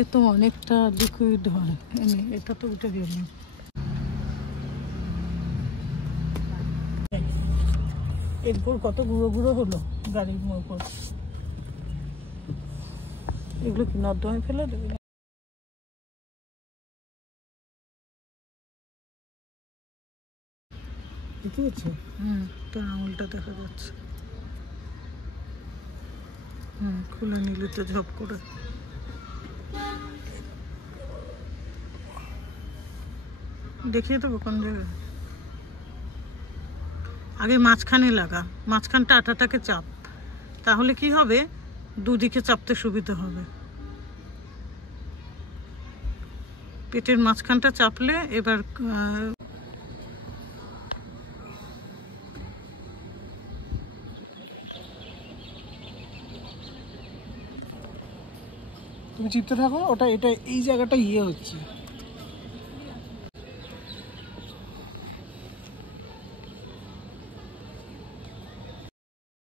এ তো অনেকটা লিকুইড হয়, এটা তো উঠে গেল। এরপর কত গুঁড়ো গুঁড়ো হলো গাড়ির উপর। এগুলো কি নর্দমায় ফেলে দেবে? বুঝতে পারছো? তোর আঙুলটা দেখা যাচ্ছে। খুলে নিলি তো ঝপ করে। দেখিয়ে দেবো কোন জায়গায়। আগে মাঝখানে লাগা, মাঝখানটা আটাটাকে চাপ, তাহলে কি হবে, দুদিকে চাপতে সুবিধা হবে। পেটের মাঝখানটা চাপলে এবার তুমি চিপতে থাকো, ওটা এটা এই জায়গাটা ইয়ে হচ্ছে।